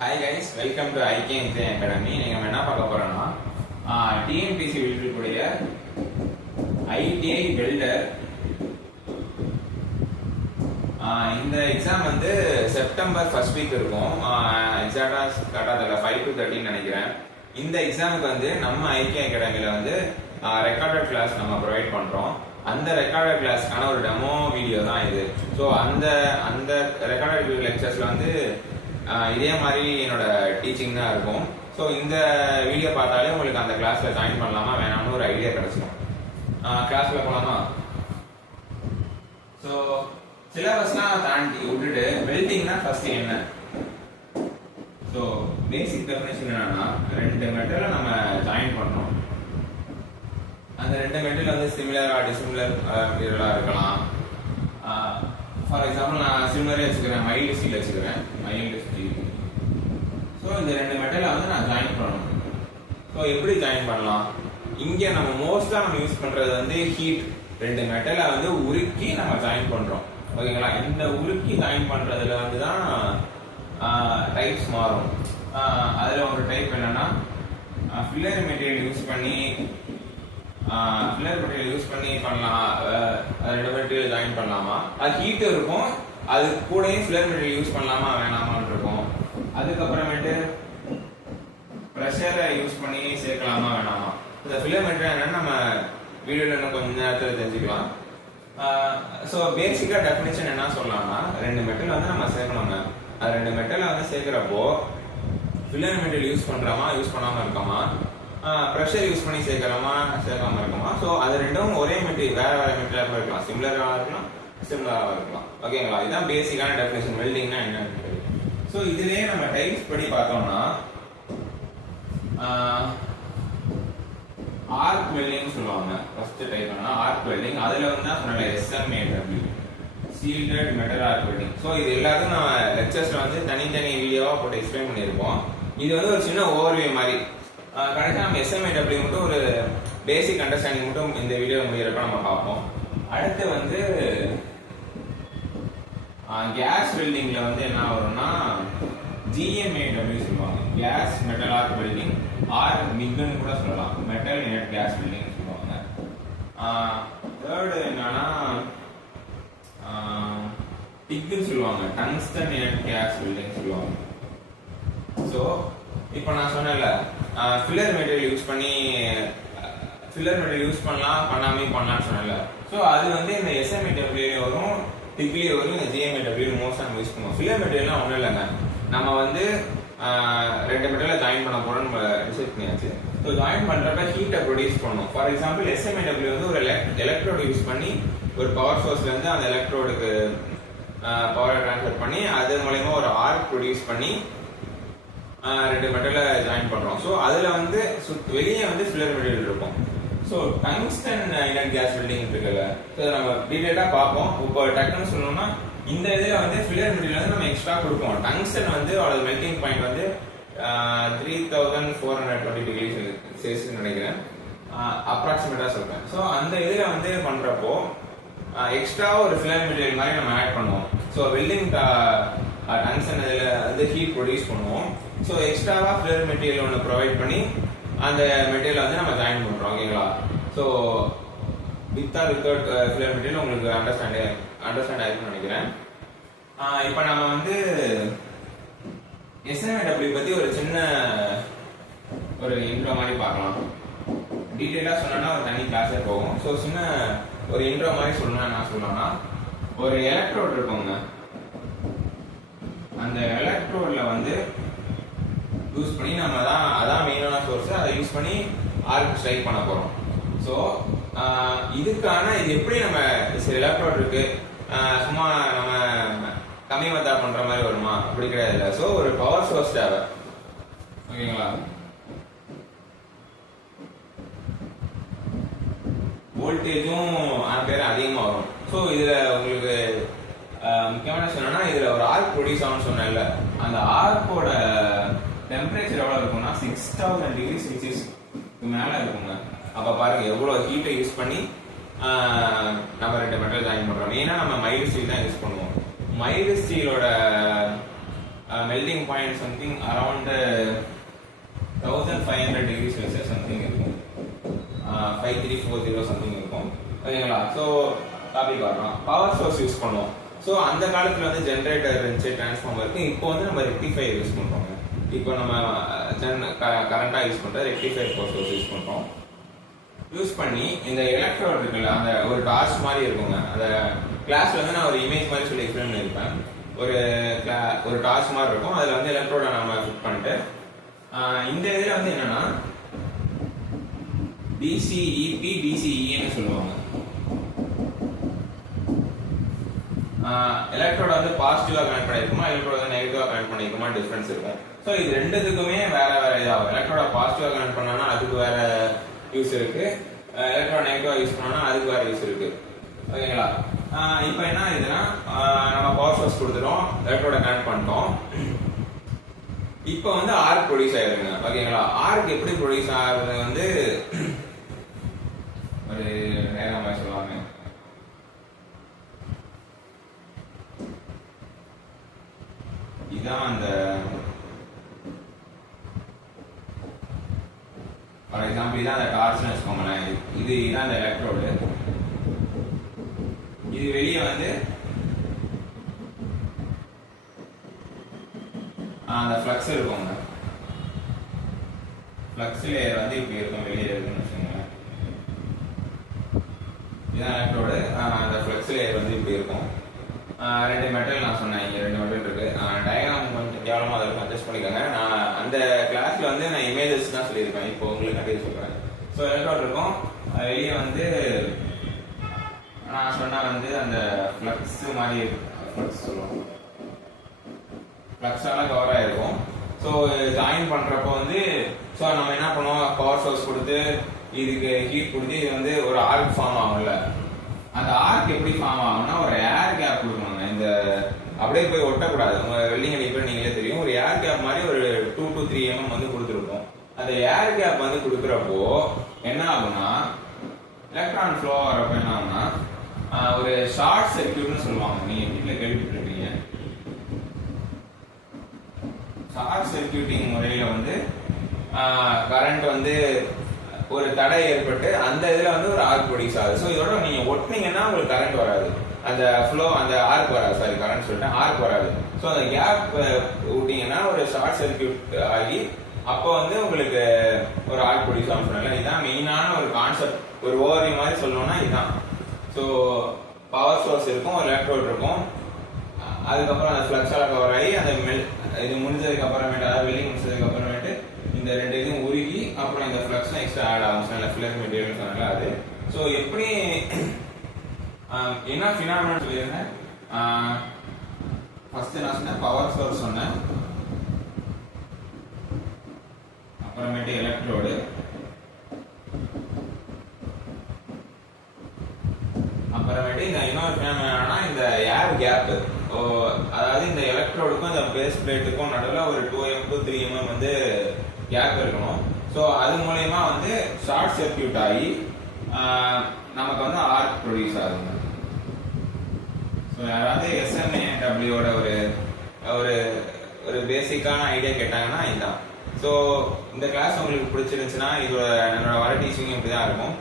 Hi guys, welcome to IK engineering academy. நீங்கள் என்ன பார்க்க போகிறோன்னா டிஎன்பிசி இருக்கக்கூடிய ஐடிஐ வெல்டர். இந்த எக்ஸாம் வந்து செப்டம்பர் ஃபர்ஸ்ட் வீக் இருக்கும். எக்ஸாக்டாக அதில் 5 to 13 நினைக்கிறேன். இந்த எக்ஸாமுக்கு வந்து நம்ம ஐகே அகாடமியில் வந்து ரெக்கார்டட் கிளாஸ் நம்ம ப்ரொவைட் பண்ணுறோம். அந்த ரெக்கார்டட் கிளாஸ்க்கான ஒரு டெமோ வீடியோ தான் இது. ஸோ அந்த ரெக்கார்டட் லெக்சர்ஸில் வந்து இதே மாதிரி என்னோட டீச்சிங் தான் இருக்கும். ஸோ இந்த வீடியோ பார்த்தாலே உங்களுக்கு அந்த கிளாஸ்ல ஜாயின் பண்ணலாமா வேணாம்னு ஒரு ஐடியா கிடைச்சிடும். கிளாஸ்ல போலாமா? ஸோ சிலபஸ்லாம் தாண்டி விட்டுட்டு வெல்டிங்னா ஃபர்ஸ்ட் என்ன? ஸோ பேசிக் டெஃபினேஷன் என்னன்னா, 2 மெட்டலை நம்ம ஜாயின் பண்றோம். அந்த 2 மெட்டல் வந்து சிமிலர் டிசிமிலர் மெட்டீரியலா இருக்கலாம். ஃபார் எக்ஸாம்பிள் நான் சிமிலரே வச்சுக்கிறேன், மைல்டு ஸ்டீல் வச்சுக்கிறேன், மைல்டு ஸ்டீல். ஸோ இந்த 2 மெட்டலை வந்து நான் ஜாயின் பண்ணணும். ஸோ எப்படி ஜாயின் பண்ணலாம்? இங்கே நம்ம மோஸ்டா நம்ம யூஸ் பண்றது வந்து ஹீட். 2 மெட்டலை வந்து உருக்கி நம்ம ஜாயின் பண்றோம். ஓகேங்களா? இந்த உருக்கி ஜாயின் பண்றதுல வந்து தான் டைப்ஸ் மாறும். அதுல ஒரு டைப் என்னன்னா, ஃபில்லர் மெட்டீரியல் யூஸ் பண்ணி பண்ணலாம். 2 மெட்டீரியல் ஜாயின் பண்ணலாமா? அது ஹீட் இருக்கும், அது கூடயும் ஃபில்லர் மெட்டீரியல் யூஸ் பண்ணலாமா வேணாமான்னு இருக்கும். அதுக்கப்புறமேட்டு ப்ரெஷரை யூஸ் பண்ணி சேர்க்கலாமா வேணாமா? இந்த ஃபில்லர் மெட்டீரியல் என்னன்னு நம்ம வீடியோல இன்னும் கொஞ்சம் நேரத்தில் தெரிஞ்சுக்கலாம். ஸோ பேசிக்கா டெஃபினேஷன் என்ன சொல்லலாம்னா, 2 மெட்டல் வந்து நம்ம சேர்க்கணுங்க. அது 2 மெட்டலை வந்து சேர்க்கிறப்போ ஃபில்லர் மெட்டீரியல் யூஸ் பண்றோமா யூஸ் பண்ணாம இருக்கோமா, ப்ரெஷர் யூஸ் பண்ணி சேர்க்கலாமா சேர்க்காம இருக்குமா. ஸோ அது ரெண்டும் ஒரே மெட்டீரியல், வேற மெட்டீரியலாக இருக்கலாம், சிமிலராக இருக்கலாம், சிமிலராக இருக்கலாம். ஓகேங்களா? இதுதான் பேசிக்கான டெஃபினேஷன். வெல்டிங்னா என்னன்னு. ஸோ இதுலயே நம்ம டைப்ஸ் படி பார்த்தோம்னா, ஆர்க் வெல்டிங் சொல்லுவாங்க. ஃபர்ஸ்ட் டைப் என்ன? Arc welding. அதுல வந்து தான் சொன்னல SMAW, shielded metal arc welding. So இது எல்லாத்தையும் நம்ம லெக்சர்ஸ்ல வந்து தனித்தனி வீடியோவா போட்டு எக்ஸ்பிளைன் பண்ணியிருப்போம். இது வந்து ஒரு சின்ன ஓவர்வியூ மாதிரி. கடைசியாக நம்ம SMAW மட்டும் ஒரு பேசிக் அண்டர்ஸ்டாண்டிங் மட்டும் இந்த வீடியோ முடிகிறப்ப நம்ம பார்ப்போம். அடுத்து வந்து கேஸ் வெல்டிங்ல வந்து என்ன வரும்னா, GMAW சொல்லுவாங்க. Gas metal arc welding or மிக்னு கூட சொல்லலாம். மெட்டல் இனட் கேஸ் வெல்டிங் சொல்லுவாங்க. தேர்டு என்னன்னா டிக்னு சொல்லுவாங்க. டங்ஸ்டன் இனட் கேஸ் வெல்டிங் சொல்லுவாங்க. ஸோ இப்போ நான் சொன்னேன்ல, ஃபில்லர் மெட்டீரியல் யூஸ் பண்ணலாம், பண்ணாமே பண்ணலாம்னு சொன்னேன்ல. ஸோ அது வந்து இந்த SMAW வரும், டிக்லி வரும், இந்த GMAW மோஸ்டா நம்ம யூஸ் பண்ணுவோம். ஃபில்லர் மெட்டீரியல்லாம் ஒன்றும் இல்லைங்க, நம்ம வந்து 2 மெட்டலை ஜாயின் பண்ண போறோம் நம்ம டிசைட் பண்ணியாச்சு. ஸோ ஜாயின் பண்றப்ப ஹீட்டை ப்ரொடியூஸ் பண்ணும். ஃபார் எக்ஸாம்பிள் SMAW வந்து ஒரு எலக்ட்ரோடு யூஸ் பண்ணி ஒரு பவர் சோர்ஸ்ல இருந்து அந்த எலக்ட்ரோடுக்கு பவரை டிரான்ஸ்ஃபர் பண்ணி அது மூலயமா ஒரு ஆர்க் ப்ரொடியூஸ் பண்ணி 2 மெட்டலை ஜாயின் பண்றோம். ஸோ அதுல வந்து வெளியே வந்து ஃபில்லர் மெட்டீரியல் இருக்கும். So tungsten inert gas welding இருக்குல்ல, ஸோ நம்ம டீடைலா பார்ப்போம். இப்போ டக்குன்னு சொல்லணும்னா, இந்த இதுல வந்து ஃபில்லர் மெட்டீரியல் வந்து நம்ம எக்ஸ்ட்ரா கொடுப்போம். டங்ஸ்டன் வந்து அதோட மெல்டிங் பாயிண்ட் வந்து 3420 டிகிரி செல்சியஸ் நினைக்கிறேன், அப்ராக்சிமேட்டா சொல்றேன். ஸோ அந்த இதுல வந்து பண்றப்போ எக்ஸ்ட்ரா ஒரு ஃபில்லர் மெட்டீரியல் மாதிரி நம்ம ஆட் பண்ணுவோம். ஸோ வெல்டிங் டங்ஸ்டன் இதுல வந்து ஹீட் ப்ரொடியூஸ் பண்ணுவோம். ஸோ எக்ஸ்ட்ராவா ஃபில்லர் மெட்டீரியல் ஒன்று ப்ரொவைட் பண்ணி அந்த மெட்டீரியல் வந்து நம்ம ஜாயின் பண்றோம். ஓகேங்களா? So with or without filler material உங்களுக்கு அண்டர்ஸ்டாண்ட் ஆயிருக்குன்னு நினைக்கிறேன். இப்போ நம்ம வந்து SMAW பத்தி ஒரு சின்ன ஒரு இன்ட்ரோ மாதிரி பார்க்கலாம். டீட்டெயிலா சொன்னா ஒரு தனி கிளாஸே போகும். ஸோ சின்ன ஒரு இன்ட்ரோ மாதிரி சொல்லணும்னா என்ன சொல்லணும்னா, ஒரு எலக்ட்ரோட் இருக்குங்க. அந்த எலக்ட்ரோட்ல வந்து யூஸ் பண்ணி நம்ம அதான் மெயினான சோர்ஸ், அதை யூஸ் பண்ணி ஆர்க் ஸ்ட்ரைக் பண்ண போறோம். ஸோ இதுக்கான இது எப்படி நம்ம எலக்ட்ரோட் இருக்கு, சும்மா நம்ம கம்மி மத்தா பண்ற மாதிரி வருமா? அப்படி கிடையாது. ஸோ ஒரு பவர் சோர்ஸ் தேவை. ஓகேங்களா? வோல்டேஜும் ஆம்பியர் அதிகமா வரும். ஸோ இதுல உங்களுக்கு முக்கியமான சொன்னா, இதுல ஒரு ஆர்க் ப்ரொடியூஸ் ஆகும்னு சொன்னேன்ல, அந்த ஆர்க்கோட டெம்பரேச்சர் எவ்வளவு இருக்கும்னா 6000 டிகிரி செல்சியஸ் மேல இருக்குங்க. அப்ப பாருங்க எவ்வளவு ஹீட்டை யூஸ் பண்ணி நம்ம 2 மெட்டல் ஜாயின் பண்றோம். ஏன்னா நம்ம மைல்டு ஸ்டீல் தான் யூஸ் பண்ணுவோம். மைல்டு ஸ்டீலோட melting point something around 1500 degree Celsius something இருக்கும், 5340 சம்திங் இருக்கும். ஓகேங்களா? ஸோ டாபிக் வரலாம். பவர் சோர்ஸ் யூஸ் பண்ணுவோம். ஸோ அந்த காலத்தில் வந்து ஜென்ரேட்டர் இருந்துச்சு, டிரான்ஸ்ஃபார்மர் இருக்கு. இப்போ வந்து நம்ம ரெக்டிஃபையர் யூஸ் பண்ணுறோங்க. இப்போ நம்ம கரண்டாக யூஸ் பண்ணுற ரெக்டிஃபையர் பவர் சோர்ஸ் யூஸ் பண்ணுறோம். யூஸ் பண்ணி இந்த எலக்ட்ரோட் இருக்குல்ல, அந்த ஒரு டார்ச் மாதிரி இருக்குங்க. அந்த கிளாஸ்ல வந்து நான் ஒரு இமேஜ் மாதிரி சொல்லி எக்ஸ்பிளைன் பண்ணியிருப்பேன். ஒரு டார்ச் மாதிரி இருக்கும், அதில் வந்து எலக்ட்ரோட நம்ம ஃபிட் பண்ணிட்டு இந்த இதில் வந்து என்னன்னா டிசிஇபி டிசிஇன்னு சொல்லுவாங்க. எலக்ட்ரோட வந்து பாசிட்டிவா கனெக்ட் பண்ணிருக்குமா, எலக்ட்ரோட வந்து நெகட்டிவா கனெக்ட் பண்ணிருக்குமா டிஃபரன்ஸ் இருக்கும். ஸோ இது ரெண்டுத்துக்குமே வேற வேற இதாகும். எலக்ட்ரோட பாசிட்டிவா கனெக்ட் பண்ணா அதுக்கு வேற யூஸ் இருக்கு, எலக்ட்ரோட நெகட்டிவா யூஸ் பண்ணா அதுக்கு வேற யூஸ் இருக்கு. ஓகேங்களா? இப்போ என்ன இதுனா நம்ம பவர் சோர்ஸ் கொடுத்துட்டோம், எலக்ட்ரோட கனெக்ட் பண்ணிட்டோம். இப்போ வந்து ஆர்க் ப்ரொடியூஸ் ஆயிருங்க. ஓகேங்களா? ஆர்க் எப்படி ப்ரொடியூஸ் ஆகுறது வந்து ஒரு நேரமா சொல்லுவாங்க. இதான் அந்த ஃபார் எக்ஸாம்பிள் இதான் அந்த டார்ச்னு வச்சுக்கோங்களேன். இதுதான் அந்த எலக்ட்ரோடு. இது வெளியே வந்து அந்த ஃப்ளக்ஸ் இருக்குங்க. ஃப்ளக்ஸ் லேயர் வந்து இப்படி இருக்கும், வெளியே இருக்குன்னு வச்சுக்கோங்களேன். இதான் எலக்ட்ரோடு. அந்த ஃப்ளக்ஸ் லேயர் வந்து இப்படி இருக்கும். ரெண்டு மெட்டல் நான் சொன்னேன், இங்கே 2 மெட்டல் இருக்கு. டயக்ராம் கொஞ்சம் கேவலமாக அதை அட்ஜஸ்ட் பண்ணிக்கோங்க. நான் அந்த கிளாஸ்ல வந்து நான் இமேஜஸ் தான் சொல்லியிருப்பேன், இப்போ உங்களுக்கு அப்படியே சொல்றேன். ஸோ எலக்ட்ரோட் இருக்கும், வெளியே வந்து நான் சொன்ன வந்து அந்த ஃப்ளக்ஸ் மாதிரி ஃப்ளக்ஸ் சொல்லுவோம், ஃப்ளக்ஸால கவர் ஆயிருக்கும். ஸோ ஜாயின் பண்றப்போ வந்து ஸோ நம்ம என்ன பண்ணுவோம், பவர் சோர்ஸ் கொடுத்து இதுக்கு ஹீட் கொடுத்து இது வந்து ஒரு ஆர்க் ஃபார்ம் ஆகும்ல. அந்த ஆர்க் எப்படி ஃபார்ம் ஆகும்னா ஒரு ஏர் கேப் கொடுக்கணுங்க. இந்த அப்படியே போய் ஒட்டக்கூடாது. உங்க வெல்டிங் அடிப்படை நீங்களே தெரியும், ஒரு ஏர் கேப் மாதிரி ஒரு 2 to 3 mm வந்து கொடுத்துருப்போம். அந்த ஏர் கேப் வந்து கொடுக்குறப்போ என்ன ஆகும்னா எலக்ட்ரான் ஃப்ளோ ஆகிறப்ப என்ன ஆகும்னா ஒரு ஷார்ட் சர்க்யூட்னு சொல்லுவாங்க. நீங்க வீட்டில் கேள்விப்பட்டிருக்கீங்க. ஷார்ட் சர்க்யூட்டிங் முறையில வந்து கரண்ட் வந்து ஒரு தடை ஏற்பட்டு அந்த இதுல வந்து ஒரு ஆர்க் ப்ரொடியூஸ் ஆகுது. ஸோ இதோட நீங்க ஒட்டினீங்கன்னா உங்களுக்கு கரண்ட் வராது, அந்த ஃப்ளோ அந்த ஆர்க் வராது, சாரி கரண்ட் சொல்லிட்டேன், ஆர்க் வராது. ஸோ அந்த கேப் விட்டீங்கன்னா ஒரு ஷார்ட் சர்க்யூட் ஆகி அப்போ வந்து உங்களுக்கு ஒரு ஆர்க் ப்ரொடியூஸ் ஆகும். சொன்னால இதுதான் மெயினான ஒரு கான்செப்ட். ஒரு ஓவர்வியூ மாதிரி சொல்லணும்னா இதுதான். ஸோ பவர் சோர்ஸ் இருக்கும், ஒரு எலக்ட்ரோட் இருக்கும், அதுக்கப்புறம் அந்த ஃப்ளக்ஸால கவர் ஆகி அந்த இது முடிஞ்சதுக்கு அப்புறமேட்டு, அதாவது வெல்டிங் முடிச்சதுக்கு அப்புறமேட்டு இந்த 2 இதுவும் உருகி அப்புறம் இந்த ஃப்ளக்ஸ் எக்ஸ்ட்ரா ஆட் ஆகும். சொன்னால ஃபில்லர் மெட்டீரியல் சொன்னால அது. ஸோ எப்படி என்ன ஃபினாமினா சொல்லியிருந்தேன். ஃபர்ஸ்ட் நான் சொன்னேன் பவர் சோர்ஸ் சொன்னேன், அப்புறமேட்டு எலக்ட்ரோடு, அப்புறமேட்டு இந்த இன்னொரு ஃபினாமினா இந்த ஏர் கேப். அதாவது இந்த எலக்ட்ரோடுக்கும் இந்த பேஸ் பிளேட்டுக்கும் நடுவில் ஒரு 2 mm to 3 mm வந்து கேப் இருக்கணும். ஸோ அது மூலயமா வந்து ஷார்ட் சர்க்யூட் ஆகி நமக்கு வந்து ஆர்க் ப்ரொடியூஸ் ஆகுங்க. ஸோ யாராவது SMAWோட ஒரு ஒரு பேசிக்கான ஐடியா கேட்டாங்கன்னா இதுதான். ஸோ இந்த கிளாஸ் உங்களுக்கு பிடிச்சிருந்துச்சுன்னா இதோட என்னோட வர டீச்சிங் இப்படி தான் இருக்கும்.